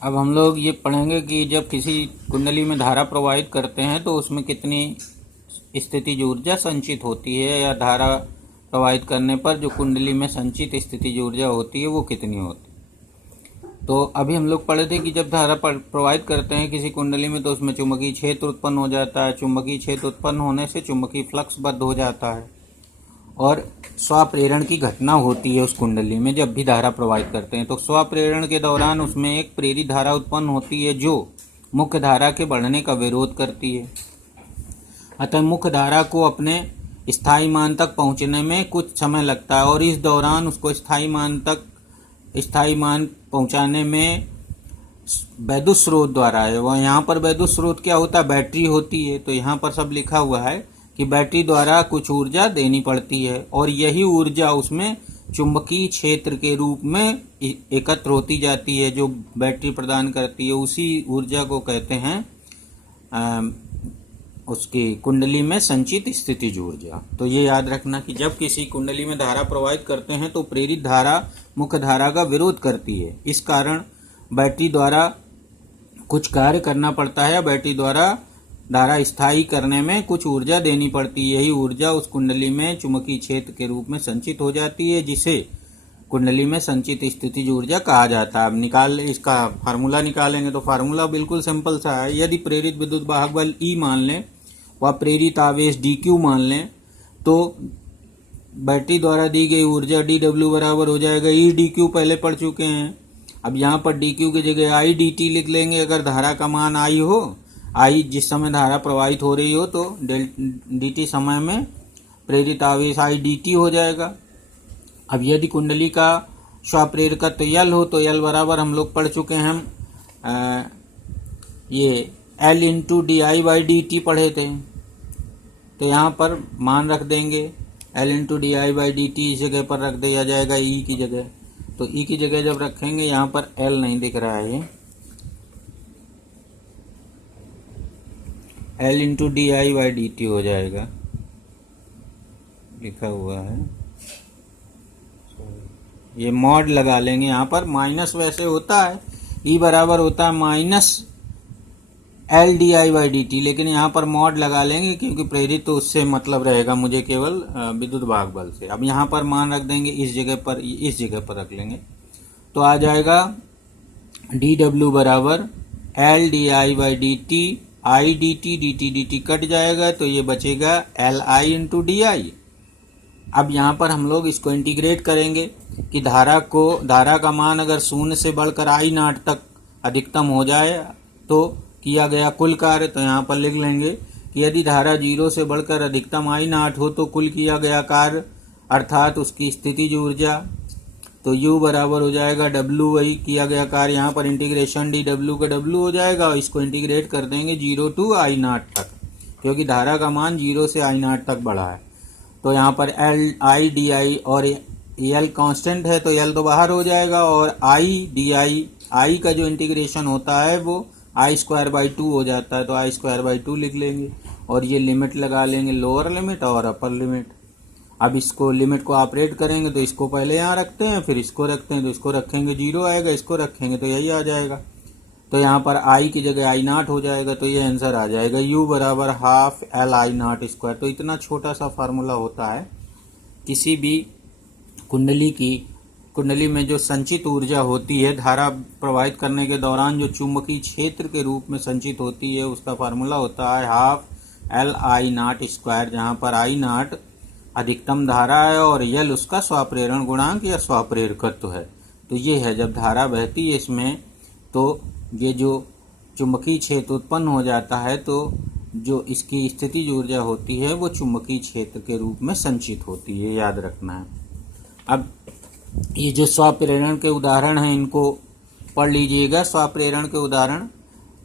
अब हम लोग ये पढ़ेंगे कि जब किसी कुंडली में धारा प्रवाहित करते हैं तो उसमें कितनी स्थितिज ऊर्जा संचित होती है, या धारा प्रवाहित करने पर जो कुंडली में संचित स्थितिज ऊर्जा होती है वो कितनी होती है। तो अभी हम लोग पढ़े थे कि जब धारा प्रवाहित करते हैं किसी कुंडली में तो उसमें चुंबकीय क्षेत्र उत्पन्न हो जाता है। चुंबकीय क्षेत्र उत्पन्न होने से चुंबकीय फ्लक्स बद्ध हो जाता है और स्वप्रेरण की घटना होती है उस कुंडली में जब भी धारा प्रवाहित करते हैं। तो स्वप्रेरण के दौरान उसमें एक प्रेरित धारा उत्पन्न होती है जो मुख्य धारा के बढ़ने का विरोध करती है। अतः मुख्य धारा को अपने स्थायी मान तक पहुंचने में कुछ समय लगता है और इस दौरान उसको स्थायी मान पहुंचाने में वैद्युत स्रोत द्वारा है। वह यहाँ पर वैद्युत स्रोत क्या होता है, बैटरी होती है। तो यहाँ पर सब लिखा हुआ है कि बैटरी द्वारा कुछ ऊर्जा देनी पड़ती है और यही ऊर्जा उसमें चुंबकीय क्षेत्र के रूप में एकत्र होती जाती है जो बैटरी प्रदान करती है। उसी ऊर्जा को कहते हैं उसकी कुंडली में संचित स्थितिज ऊर्जा। तो ये याद रखना कि जब किसी कुंडली में धारा प्रवाहित करते हैं तो प्रेरित धारा मुख्य धारा का विरोध करती है। इस कारण बैटरी द्वारा कुछ कार्य करना पड़ता है। बैटरी द्वारा धारा स्थायी करने में कुछ ऊर्जा देनी पड़ती है। यही ऊर्जा उस कुंडली में चुंबकीय क्षेत्र के रूप में संचित हो जाती है जिसे कुंडली में संचित स्थितिज ऊर्जा कहा जाता है। अब इसका फार्मूला निकालेंगे तो फार्मूला बिल्कुल सिंपल सा है। यदि प्रेरित विद्युत वाहक बल E मान लें व प्रेरित आवेश dq मान लें तो बैटरी द्वारा दी गई ऊर्जा dw बराबर हो जाएगा E dq, पहले पढ़ चुके हैं। अब यहाँ पर dq की जगह I dt लिख लेंगे। अगर धारा का मान I हो, I जिस समय धारा प्रवाहित हो रही हो तो dt समय में प्रेरित आवेश I dt हो जाएगा। अब यदि कुंडली का स्वप्रेरकत्व L हो तो L बराबर हम लोग पढ़ चुके हैं, हम ये L इंटू di/dt पढ़े थे। तो यहाँ पर मान रख देंगे L इंटू di/dt इस जगह पर रख दिया जाएगा E की जगह। तो E की जगह जब रखेंगे यहाँ पर L नहीं दिख रहा है, L इंटू di/dt हो जाएगा, लिखा हुआ है। ये मॉड लगा लेंगे यहाँ पर। माइनस वैसे होता है E बराबर होता है माइनस L di/dt, लेकिन यहाँ पर मॉड लगा लेंगे क्योंकि प्रेरित तो उससे मतलब रहेगा मुझे केवल विद्युत वाहक बल से। अब यहाँ पर मान रख देंगे इस जगह पर रख लेंगे तो आ जाएगा dw बराबर L di/dt I dt, dt cut जाएगा तो ये बचेगा Li इंटू डी। अब यहाँ पर हम लोग इसको इंटीग्रेट करेंगे कि धारा का मान अगर 0 से बढ़कर I0 तक अधिकतम हो जाए तो किया गया कुल कार्य। तो यहाँ पर लिख लेंगे कि यदि धारा 0 से बढ़कर अधिकतम I0 हो तो कुल किया गया कार्य अर्थात उसकी स्थितिज ऊर्जा। तो U बराबर हो जाएगा W, वही किया गया कार्य। यहाँ पर इंटीग्रेशन dw का W हो जाएगा और इसको इंटीग्रेट कर देंगे 0 to I0 तक, क्योंकि धारा का मान 0 से I0 तक बढ़ा है। तो यहाँ पर I di और L कांस्टेंट है तो L तो बाहर हो जाएगा और I di, I का जो इंटीग्रेशन होता है वो I²/2 हो जाता है। तो I²/2 लिख लेंगे और ये लिमिट लगा लेंगे, लोअर लिमिट और अपर लिमिट। अब इसको लिमिट को ऑपरेट करेंगे तो इसको पहले यहाँ रखते हैं, फिर इसको रखते हैं तो इसको रखेंगे 0 आएगा, इसको रखेंगे तो यही आ जाएगा। तो यहाँ पर I की जगह I0 हो जाएगा तो ये आंसर आ जाएगा U बराबर हाफ Li02। तो इतना छोटा सा फार्मूला होता है। किसी भी कुंडली में जो संचित ऊर्जा होती है धारा प्रवाहित करने के दौरान जो चुंबकीय क्षेत्र के रूप में संचित होती है उसका फार्मूला होता है हाफ Li02, जहाँ पर I0 अधिकतम धारा है और L उसका स्वप्रेरण गुणांक या स्वप्रेरकत्व है। तो ये है जब धारा बहती है इसमें तो ये जो चुंबकीय क्षेत्र उत्पन्न हो जाता है तो जो इसकी स्थितिज ऊर्जा होती है वो चुंबकीय क्षेत्र के रूप में संचित होती है, याद रखना है। अब ये जो स्वप्रेरण के उदाहरण हैं इनको पढ़ लीजिएगा। स्वप्रेरण के उदाहरण,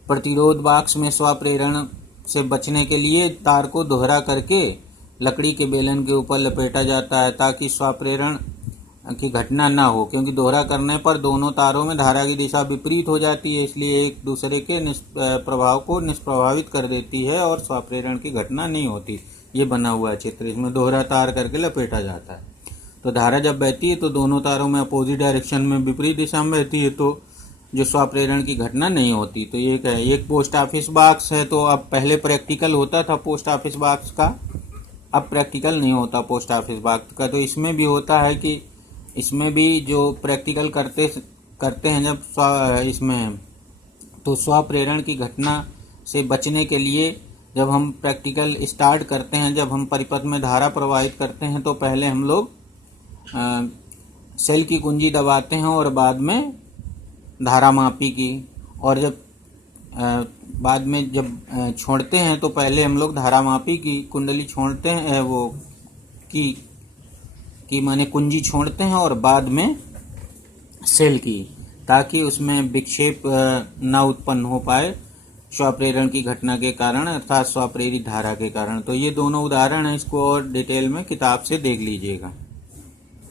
प्रतिरोध बॉक्स में स्वप्रेरण से बचने के लिए तार को दोहरा करके लकड़ी के बेलन के ऊपर लपेटा जाता है ताकि स्वप्रेरण की घटना ना हो, क्योंकि दोहरा करने पर दोनों तारों में धारा की दिशा विपरीत हो जाती है, इसलिए एक दूसरे के प्रभाव को निष्प्रभावित कर देती है और स्वप्रेरण की घटना नहीं होती। ये बना हुआ है चित्र, इसमें दोहरा तार करके लपेटा जाता है। तो धारा जब बहती है तो दोनों तारों में अपोजिट डायरेक्शन में विपरीत दिशा में बहती है तो जो स्वप्रेरण की घटना नहीं होती। तो ये क्या है, एक पोस्ट ऑफिस बॉक्स है, तो अब पहले प्रैक्टिकल होता था पोस्ट ऑफिस बॉक्स का, अब प्रैक्टिकल नहीं होता पोस्ट ऑफिस बॉक्स का। तो इसमें भी होता है कि इसमें भी जो प्रैक्टिकल करते हैं जब इसमें, तो स्वप्रेरण की घटना से बचने के लिए जब हम प्रैक्टिकल स्टार्ट करते हैं, जब हम परिपथ में धारा प्रवाहित करते हैं, तो पहले हम लोग सेल की कुंजी दबाते हैं और बाद में धारा मापी की, और जब बाद में जब छोड़ते हैं तो पहले हम लोग धारा मापी की कुंडली छोड़ते हैं, वो की माने कुंजी छोड़ते हैं, और बाद में सेल की, ताकि उसमें विक्षेप न उत्पन्न हो पाए स्वप्रेरण की घटना के कारण, अर्थात स्वप्रेरित धारा के कारण। तो ये दोनों उदाहरण हैं, इसको और डिटेल में किताब से देख लीजिएगा।